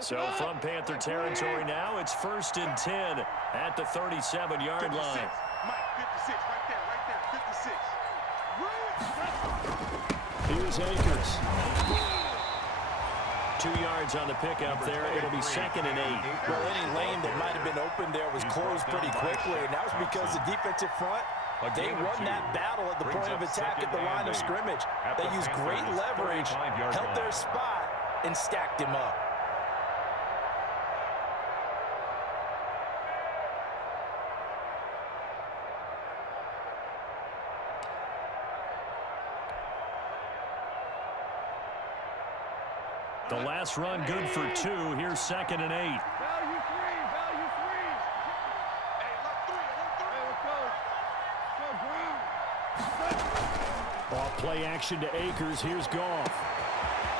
So from Panther territory now, it's 1st and 10 at the 37-yard line. Mike, 56, right there, 56. Here's Akers. 2 yards on the pickup there. It'll be 2nd and 8. Well, any lane that might have been open there was closed pretty quickly, and that was because the defensive front, they won that battle at the point of attack at the line of scrimmage. They used great leverage, held their spot, and stacked him up. The last run good for 2. Here's 2nd and 8. Value 3, value 3. Hey, look 3, let's go. Off play action to Akers. Here's Goff.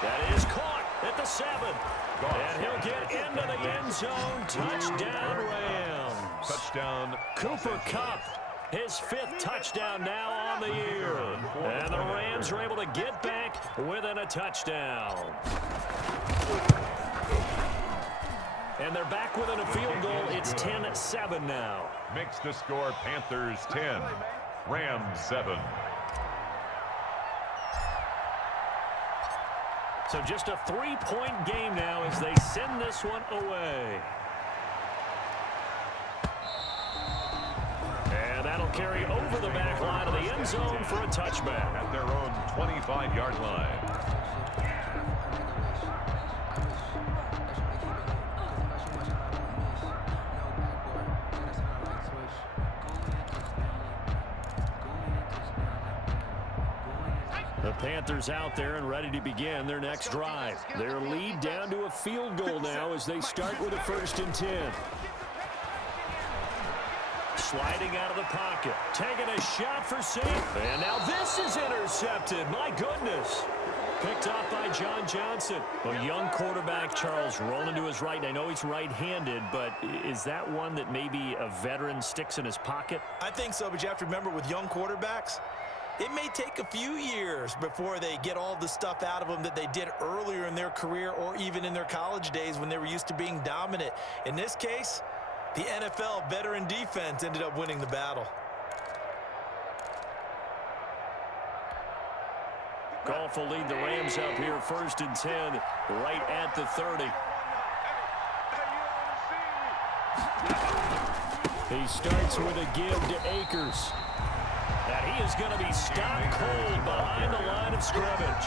That is caught at the 7. And he'll get into the end zone. Touchdown, Rams. Touchdown. Cooper Kupp, his 5th touchdown now on the year. And the Rams are able to get back within a touchdown. And they're back within a field goal. It's 10-7 now. Makes the score Panthers 10, Rams 7. So just a 3-point game now as they send this one away. And that'll carry over the back line of the end zone for a touchback. At their own 25-yard line. The Panthers out there and ready to begin their next drive. Their lead down to a field goal now as they start with a 1st and 10. Sliding out of the pocket, taking a shot for safe. And now this is intercepted. My goodness. Picked up by John Johnson. A young quarterback, Charles, rolling to his right. And I know he's right-handed, but is that one that maybe a veteran sticks in his pocket? I think so, but you have to remember with young quarterbacks, it may take a few years before they get all the stuff out of them that they did earlier in their career or even in their college days when they were used to being dominant. In this case, the NFL veteran defense ended up winning the battle. Goff will lead the Rams up here 1st and 10 right at the 30. He starts with a give to Akers. And he is going to be stopped cold behind the line of scrimmage.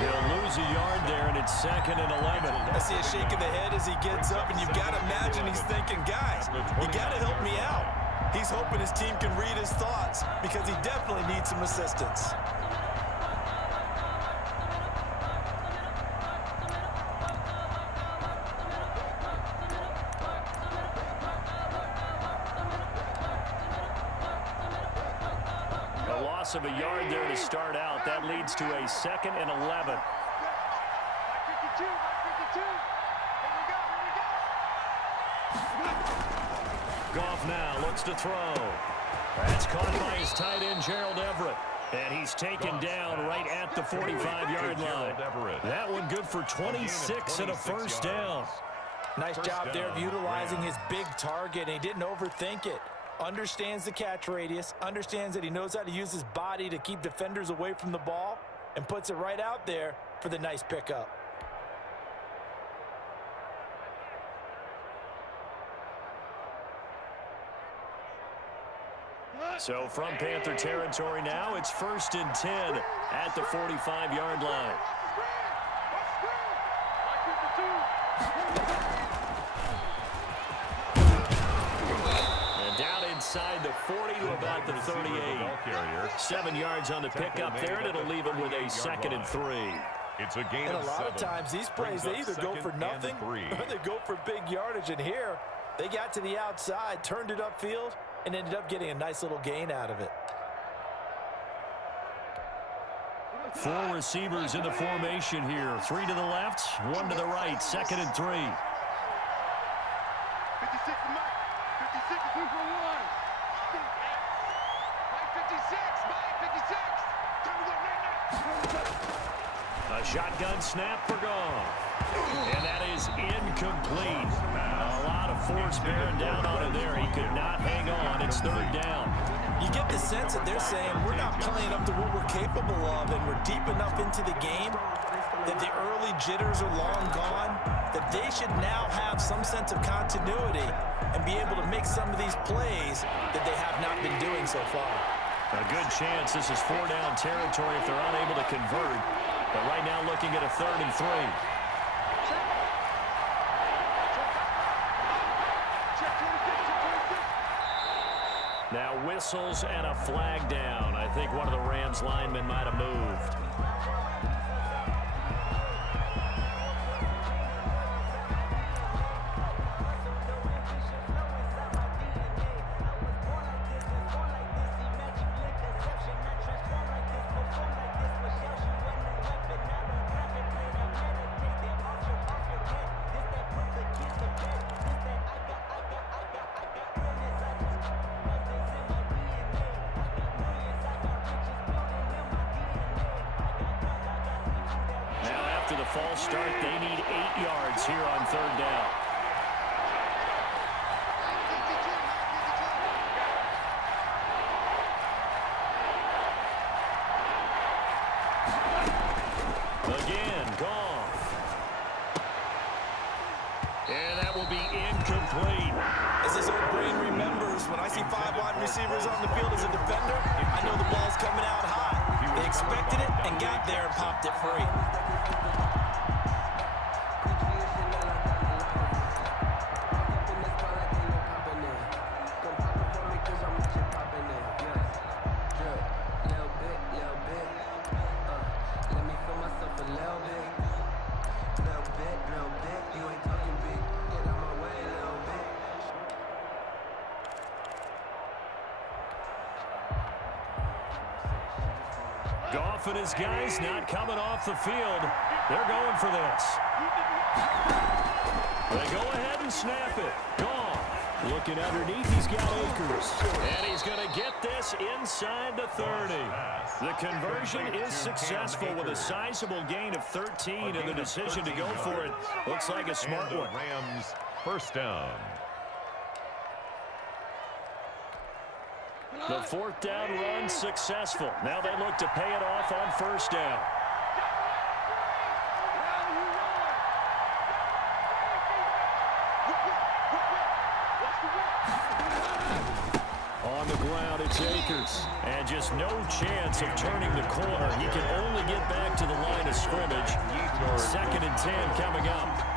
He'll lose a yard there, and it's 2nd and 11. I see a shake of the head as he gets up, and you've got to imagine he's thinking, guys, you got to help me out. He's hoping his team can read his thoughts because he definitely needs some assistance. Of a yard there to start out. That leads to a 2nd and 11. Goff now looks to throw. That's caught by his tight end, Gerald Everett. And he's taken down right at the 45-yard line. That one good for 26 and a 1st down. Nice job there of utilizing his big target, and he didn't overthink it. Understands the catch radius, understands that he knows how to use his body to keep defenders away from the ball, and puts it right out there for the nice pickup. So from Panther territory now, it's 1st and 10 at the 45-yard line. Inside the 40 to about the 38. 7 yards on the pickup there, and it'll leave him with a 2nd and 3. It's a gain and of 7. A lot of times these plays, they either go for nothing or they go for big yardage. And here, they got to the outside, turned it upfield, and ended up getting a nice little gain out of it. 4 receivers in the formation here. 3 to the left, 1 to the right. 2nd and 3. 56 Mike. 56 2 for 1. Mike 56. Mike 56. Time to go right now. A shotgun snap for Goff. And that is incomplete. A lot of force bearing down on him there. He could not hang on. It's third down. You get the sense that they're saying we're not playing up to what we're capable of, and we're deep enough into the game that the early jitters are long gone, that they should now have some sense of continuity and be able to make some of these plays that they have not been doing so far. A good chance this is 4-down territory if they're unable to convert. But right now looking at a 3rd and 3. Now whistles and a flag down. I think one of the Rams linemen might have moved. After the false start, they need 8 yards here on 3rd down. Again, Goff. And that will be incomplete. As his old brain remembers, when I see 5 wide receivers on the field as a defender, I know the ball's coming out high. They expected it and got there and popped it free. Goff and his guys not coming off the field. They're going for this. They go ahead and snap it. Goff looking underneath. He's got Akers. And he's going to get this inside the 30. The conversion is successful with a sizable gain of 13, and the decision to go for it looks like a smart one. Rams 1st down. The 4th down run successful. Now they look to pay it off on 1st down. On the ground, it's Akers. And just no chance of turning the corner. He can only get back to the line of scrimmage. 2nd and 10 coming up.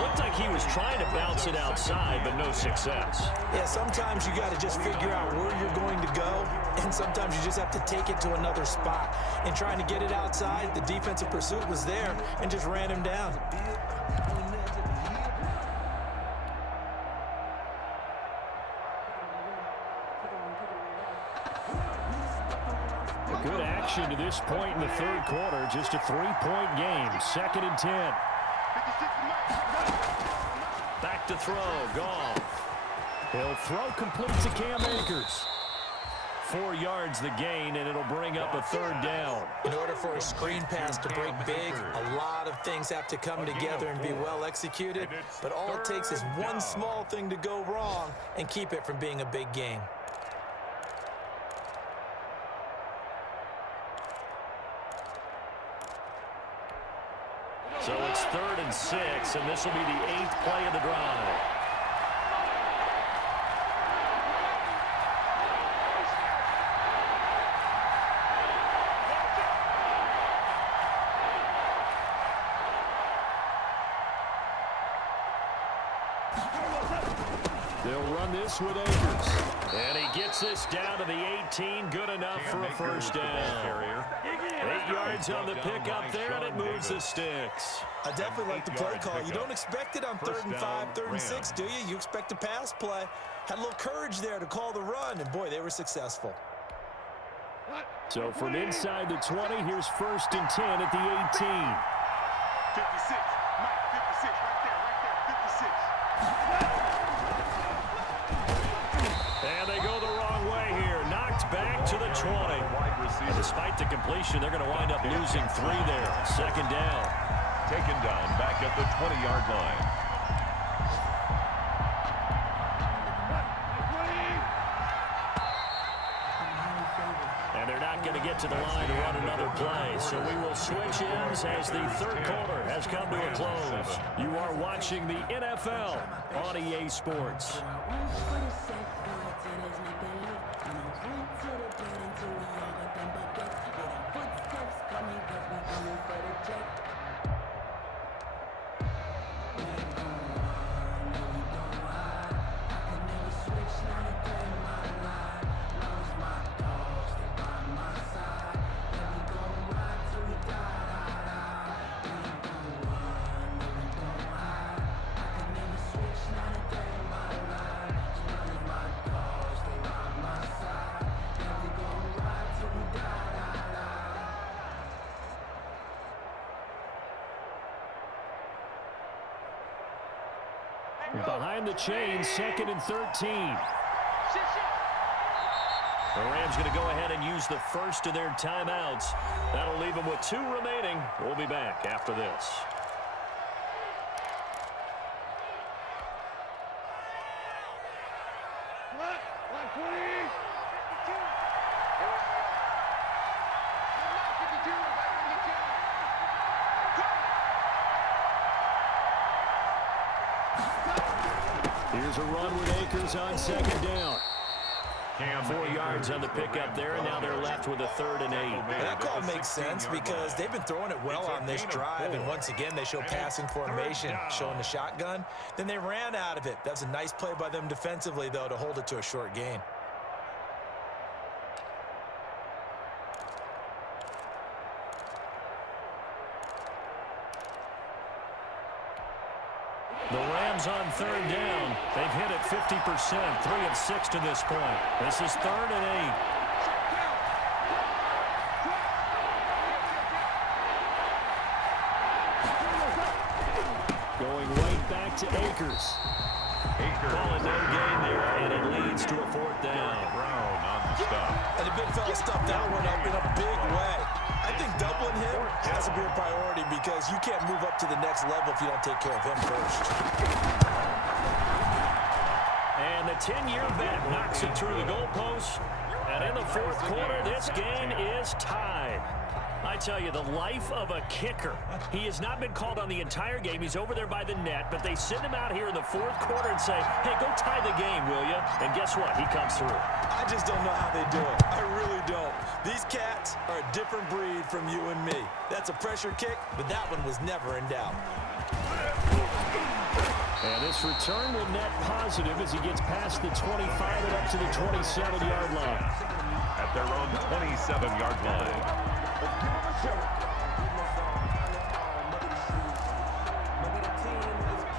Looked like he was trying to bounce it outside, but no success. Yeah, sometimes you got to just figure out where you're going to go, and sometimes you just have to take it to another spot. And trying to get it outside, the defensive pursuit was there and just ran him down. Good action to this point in the 3rd quarter. Just a 3-point game. 2nd and 10. Back to throw. Goff. He'll throw complete to Cam Akers. 4 yards the gain, and it'll bring up a 3rd down. In order for a screen pass to break big, a lot of things have to come together and be well executed. But all it takes is one small thing to go wrong and keep it from being a big game. So it's 3rd and 6, and this will be the 8th play of the drive. They'll run this with Akers. And he gets this down to the 18. Good enough for a 1st down. 8 yards on the pickup there, and it moves the sticks. I definitely like the play call. You don't expect it on 3rd and 5, 3rd and 6, do you? You expect a pass play. Had a little courage there to call the run, and boy, they were successful. So from inside the 20, here's 1st and 10 at the 18. 56, Mike, 56, right there, 56. And they go the wrong way here. Knocked back to the 20. season. And despite the completion, they're going to wind up losing 3 there. Second down. Taken down back at the 20-yard line. And they're not going to get to the line to run another play. So we will switch ends as the third quarter has come to a close. You are watching the NFL on EA Sports. Behind the chain, 2nd and 13. The Rams going to go ahead and use the first of their timeouts. That'll leave them with 2 remaining. We'll be back after this. Here's a run with Akers on 2nd down. 4 yards on the pickup there, and now they're left with a 3rd and 8. And that call makes sense because they've been throwing it well on this drive, and once again they show passing formation, showing the shotgun. Then they ran out of it. That's a nice play by them defensively, though, to hold it to a short gain. The Rams on 3rd down. They've hit it 50%, 3 of 6 to this point. This is 3rd and 8. Going right back to Akers. Call it no gain there, and it leads to a 4th down. Brown on the stop. And the big fella stuffed that one up in a big way. I think doubling him has to be a priority because you can't move up to the next level if you don't take care of him first. And the 10-year vet knocks it through the goalpost. And in the 4th quarter, this game is tied. I tell you, the life of a kicker. He has not been called on the entire game. He's over there by the net, but they send him out here in the 4th quarter and say, hey, go tie the game, will you? And guess what? He comes through. I just don't know how they do it. I really don't. These cats are a different breed from you and me. That's a pressure kick, but that one was never in doubt. And this return will net positive as he gets past the 25 and up to the 27-yard line. At their own 27-yard line.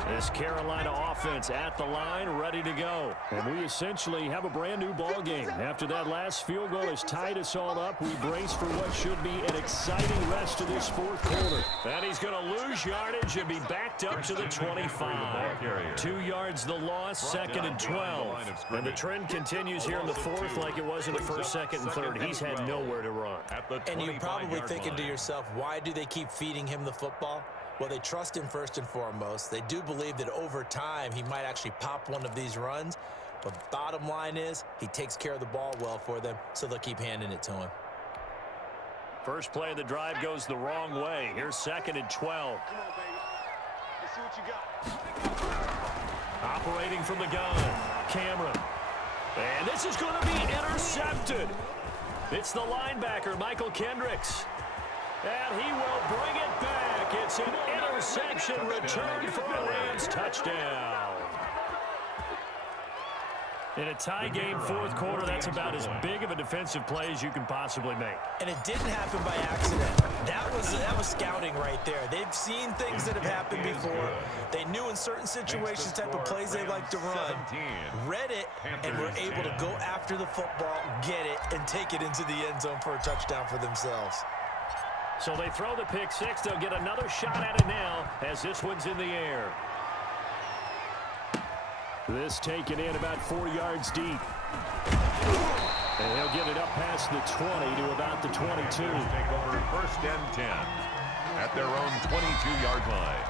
This Carolina offense at the line, ready to go. And we essentially have a brand new ball game. After that last field goal has tied us all up, we brace for what should be an exciting rest of this 4th quarter. And he's going to lose yardage and be backed up to the 25. 2 yards the loss, 2nd and 12. And the trend continues here in the 4th like it was in the 1st, 2nd, and 3rd. He's had nowhere to run. And you're probably thinking to yourself, why do they keep feeding him the football? Well, they trust him first and foremost. They do believe that over time he might actually pop one of these runs. But bottom line is he takes care of the ball well for them, so they'll keep handing it to him. First play of the drive goes the wrong way. Here's 2nd and 12. Come on, baby. Let's see what you got. Operating from the gun, Cameron. And this is going to be intercepted. It's the linebacker, Michael Kendricks. And he will bring it back. It's an interception return for a Rams touchdown. In a tie game, 4th quarter, that's about as big of a defensive play as you can possibly make. And it didn't happen by accident. That was scouting right there. They've seen things that have happened before. They knew in certain situations the type of plays they like to run, read it, and were able to go after the football, get it, and take it into the end zone for a touchdown for themselves. So they throw the pick 6. They'll get another shot at it now as this one's in the air. This taken in about 4 yards deep. And he'll get it up past the 20 to about the 22. Take over 1st and 10 at their own 22-yard line.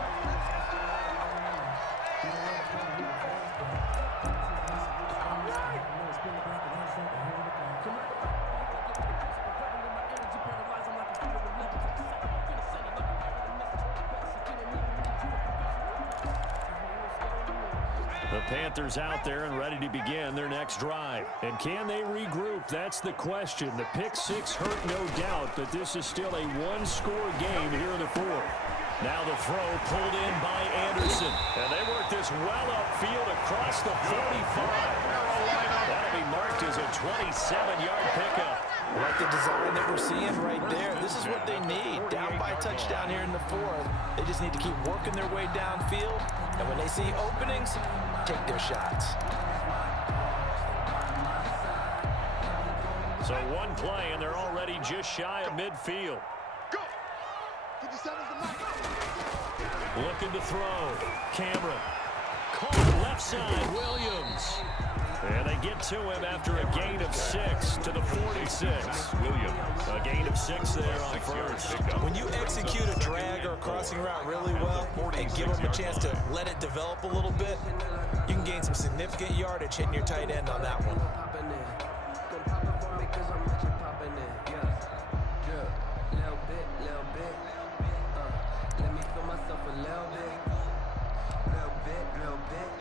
The Panthers out there and ready to begin their next drive. And can they regroup? That's the question. The pick six hurt, no doubt, but this is still a one-score game here in the fourth. Now the throw pulled in by Anderson. And they work this well upfield across the 45. That'll be marked as a 27-yard pickup. Like the design that we're seeing right there. This is what they need. Down by a touchdown here in the fourth. They just need to keep working their way downfield. And when they see openings, take their shots. So one play, and they're already just shy of midfield. Go! 57's the mark. Looking to throw. Cameron. Caught left side. Williams. And they get to him after a gain of 6 to the 46. Williams. A gain of 6 there on first. When you execute a drag or a crossing route really well and give them a chance to let it develop a little bit, you can gain some significant yardage hitting your tight end on that one. Let me feel myself a little bit.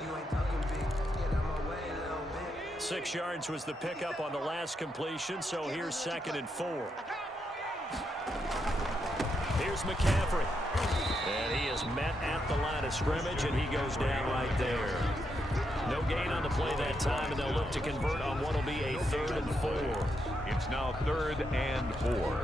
You ain't talking big. Get out my way a little bit. 6 yards was the pickup on the last completion, so here's 2nd and 4. Here's McCaffrey. And he is met at the line of scrimmage, and he goes down right there. No gain on the play that time, and they'll look to convert on what will be a 3rd and 4. It's now 3rd and 4.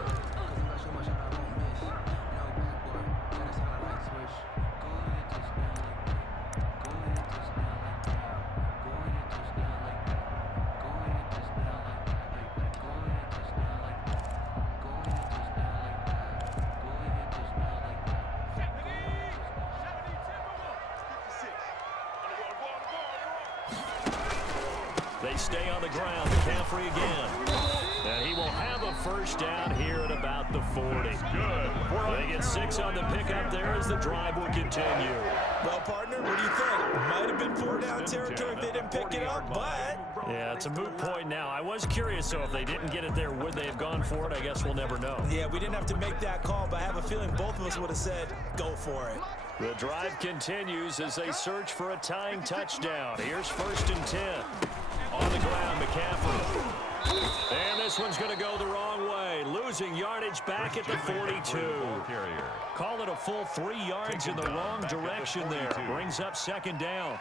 They stay on the ground. McCaffrey again. And he will have a first down here at about the 40. Good. They get 6 on the pickup there as the drive will continue. Well, partner, what do you think? Might have been 4-down territory if they didn't pick it up, but... Yeah, it's a moot point now. I was curious, so if they didn't get it there, would they have gone for it? I guess we'll never know. Yeah, we didn't have to make that call, but I have a feeling both of us would have said, go for it. The drive continues as they search for a tying touchdown. Here's 1st and 10. On the ground, McCaffrey. And this one's going to go the wrong way. Losing yardage back at the 42. Call it a full 3 yards in the wrong direction there. Brings up 2nd down.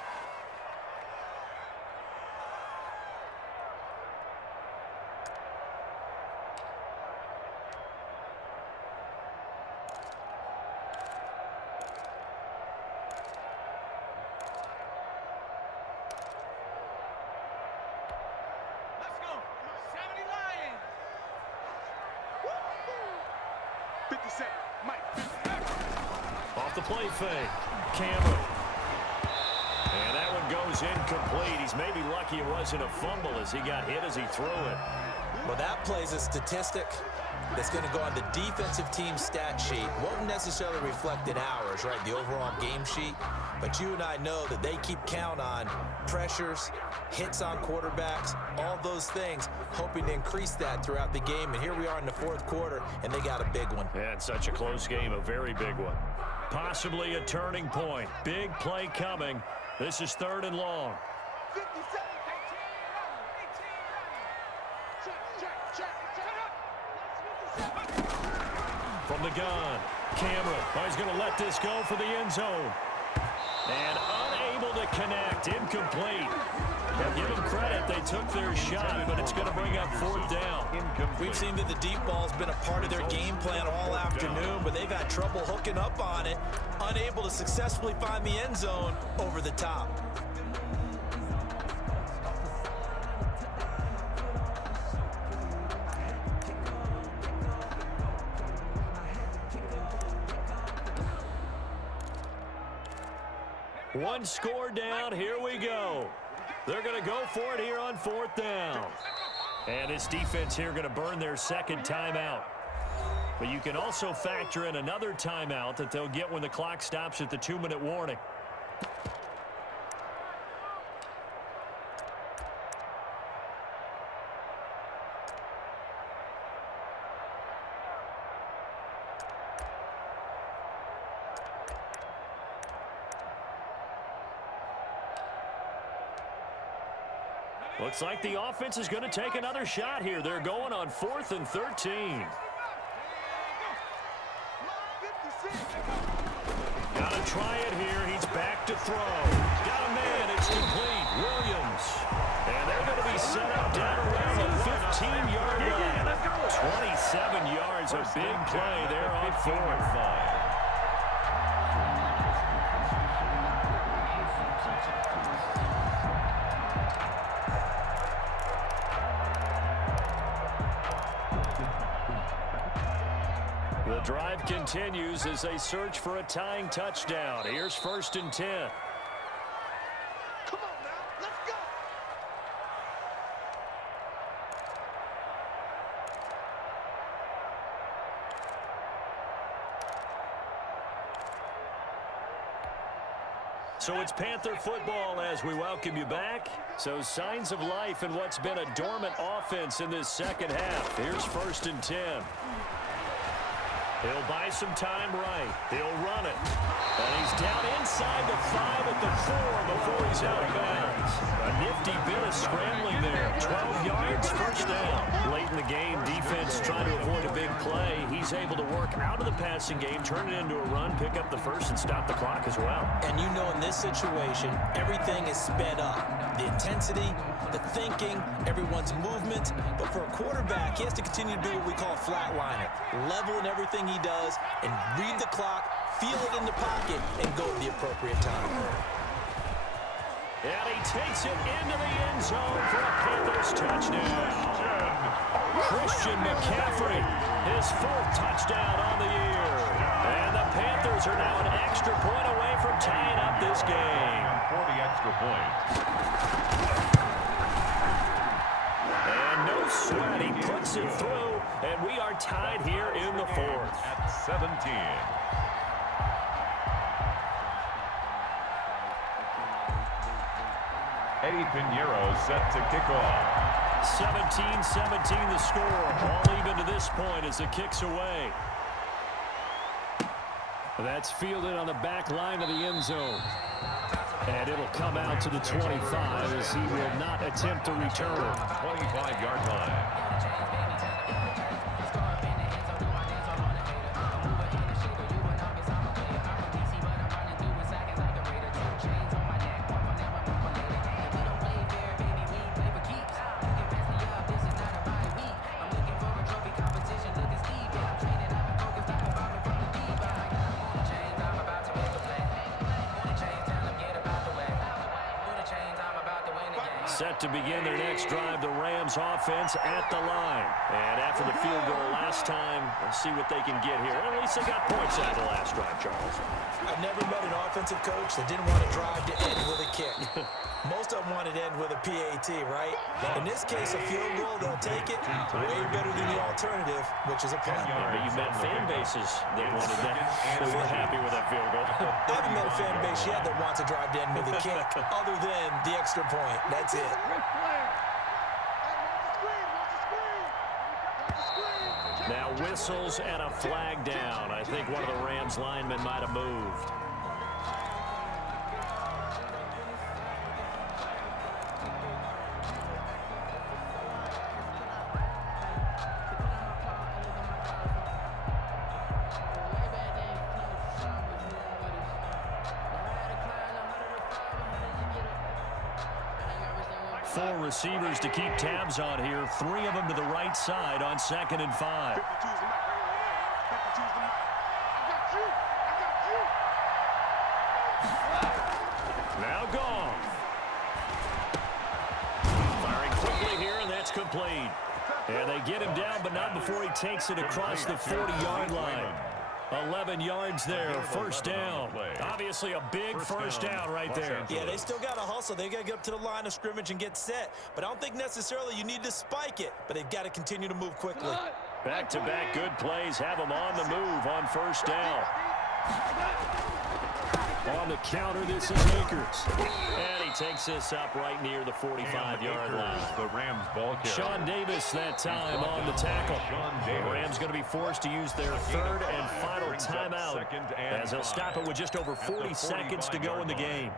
Off the play fake. Cameron. And that one goes incomplete. He's maybe lucky it wasn't a fumble as he got hit as he threw it. Well, that plays a statistic that's going to go on the defensive team stat sheet. Won't necessarily reflect in ours, right, the overall game sheet. But you and I know that they keep count on pressures, hits on quarterbacks, all those things, hoping to increase that throughout the game. And here we are in the 4th quarter, and they got a big one. Yeah, it's such a close game, a very big one. Possibly a turning point. Big play coming. This is 3rd and long. 57. From the gun, Cameron. Oh, he's going to let this go for the end zone. And unable to connect. Incomplete. Now, give them credit. They took their shot, but it's going to bring up 4th down. We've seen that the deep ball's been a part of their game plan all afternoon, but they've had trouble hooking up on it, unable to successfully find the end zone over the top. One score down. Here we go. They're going to go for it here on 4th down. And this defense here going to burn their second timeout. But you can also factor in another timeout that they'll get when the clock stops at the 2-minute warning. Looks like the offense is going to take another shot here. They're going on 4th and 13. Got to try it here. He's back to throw. Got a man. It's complete. Williams. And they're going to be set up down around the 15-yard line. 27 yards. A big play there on 4th. The drive continues as they search for a tying touchdown. Here's 1st and 10. Come on now, let's go. So it's Panther football as we welcome you back. So signs of life in what's been a dormant offense in this second half. Here's 1st and 10. He'll buy some time right. He'll run it. And he's down inside the 5 at the 4 before he's out of bounds. A nifty bit of scrambling there. 12 yards, 1st down. Late in the game, defense trying to avoid a big play. He's able to work out of the passing game, turn it into a run, pick up the 1st, and stop the clock as well. And you know in this situation, everything is sped up. The intensity, the thinking, everyone's movement. But for a quarterback, he has to continue to do what we call a flatliner. Level in everything he does and read the clock, feel it in the pocket, and go at the appropriate time. And he takes it into the end zone for a Panthers touchdown. Christian McCaffrey, his 4th touchdown on the year. And the Panthers are now an extra point away from tying up this game. For the extra point. And no sweat, he puts it through, and we are tied here in the 4th. At 17. Eddie Pinheiro set to kick off. 17-17 the score. All even to this point as it kicks away. That's fielded on the back line of the end zone. And it'll come out to the 25 as he will not attempt to return. 25-yard line. Set to begin their next drive, the Rams offense at the line. And after the field goal last time, we'll see what they can get here. At least they got points out of the last drive, Charles. I've never met an offensive coach that didn't want to drive to end with a kick. Most of them want to end with a PAT, right? In this case, a field goal, they'll take it. Way better than the alternative, which is a punt. But you've met fan bases that wanted that. They were happy with that field goal. I haven't met a fan base yet that wants to drive to end with a kick, other than the extra point. That's it. Now whistles and a flag down. I think one of the Rams linemen might have moved. Four receivers to keep tabs on here. 3 of them to the right side on 2nd and 5. 52's the mic right here. 52's the mic. I got you. Now gone. Firing quickly here, and that's complete. And they get him down, but not before he takes it across the 40-yard line. 11 yards there, first down. Obviously a big first down right there. Yeah, they still got to hustle. They got to get up to the line of scrimmage and get set. But I don't think necessarily you need to spike it, but they've got to continue to move quickly. Back-to-back good plays have them on the move on first down. On the counter, this is Akers. And he takes this up right near the 45-yard line. The Rams ball carrier. Sean Davis that time on the tackle. The Rams going to be forced to use their third and final timeout as they'll stop it with just over 40 seconds to go in the game.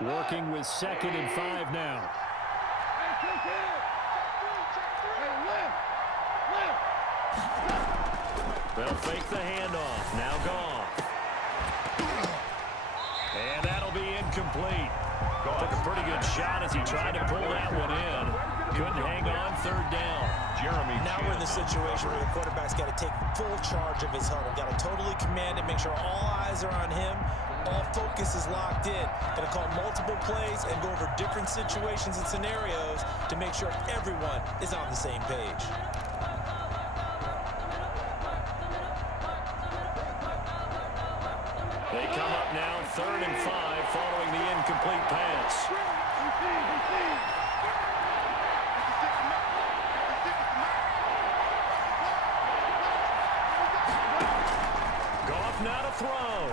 Working with 2nd and 5 now. They'll fake the handoff. Now gone. And that'll be incomplete. Took a pretty good shot as he tried to pull that one in. Couldn't hang on, third down. Now we're in the situation where the quarterback's got to take full charge of his huddle. Got to totally command it, make sure all eyes are on him. All focus is locked in. Going to call multiple plays and go over different situations and scenarios to make sure everyone is on the same page. They come up now 3rd and 5 following the incomplete pass. Goff now to throw.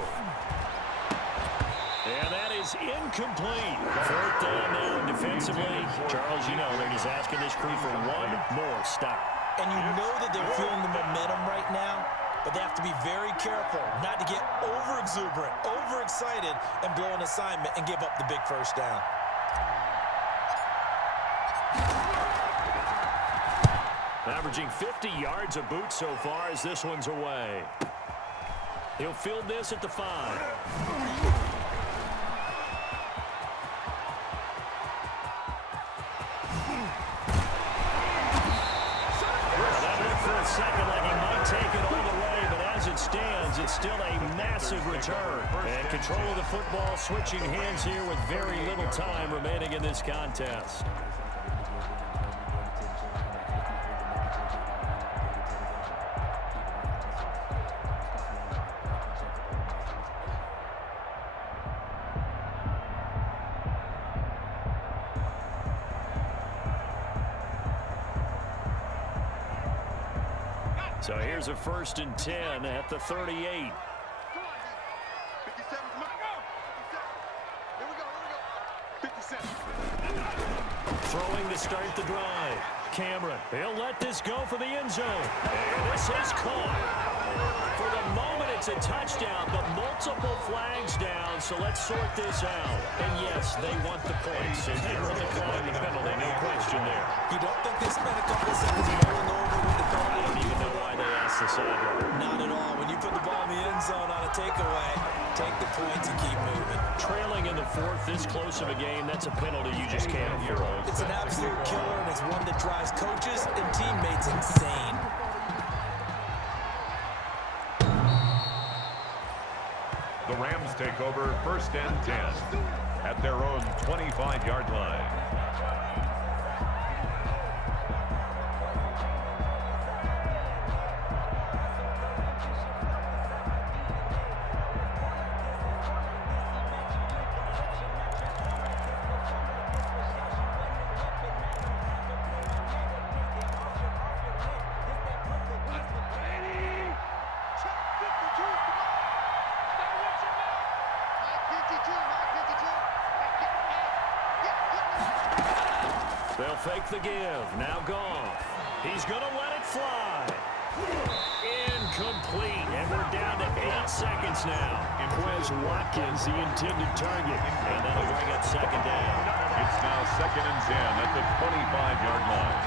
And that is incomplete. 4th down now defensively. Charles, you know, they're just asking this crew for one more stop. And you know that they're feeling the momentum right now, but they have to be very careful not to get over-exuberant, overexcited, and blow an assignment and give up the big first down. Averaging 50 yards a boot so far as this one's away. He'll field this at the 5. Second, like he might take it all the way, but as it stands, it's still a massive return. And control of the football switching hands here with very little time remaining in this contest. So here's a 1st and 10 at the 38. 57's mine. Go. 57. Here we go. 57. Throwing to start the drive. Cameron, he'll let this go for the end zone. And this is caught. For the moment, it's a touchdown, but multiple flags down, so let's sort this out. And yes, they want the points, and they're only calling the penalty, no question there. You don't think they spent a couple seconds mulling over with the penalty? I don't even know why they asked the sideline. Not at all. When you put the ball in the end zone on a takeaway, take the points and keep moving. Trailing in the 4th, this close of a game, that's a penalty you just can't afford. It's an absolute killer, and it's one that drives coaches and teammates insane. The Rams take over 1st and 10 at their own 25-yard line. They'll fake the give. Now Goff. He's going to let it fly. Incomplete. And we're down to 8 seconds now. Quez Watkins, the intended target. And that'll bring up 2nd down. It's now 2nd and 10 at the 25-yard line.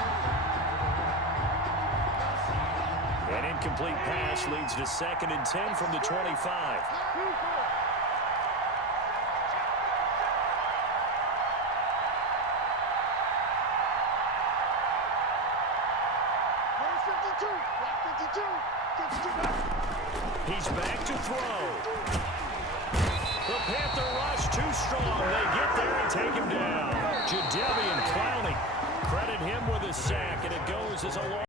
An incomplete pass leads to 2nd and 10 from the 25. He's back to throw. The Panther rush too strong. They get there and take him down. Jadeveon Clowney, credit him with a sack, and it goes as a long.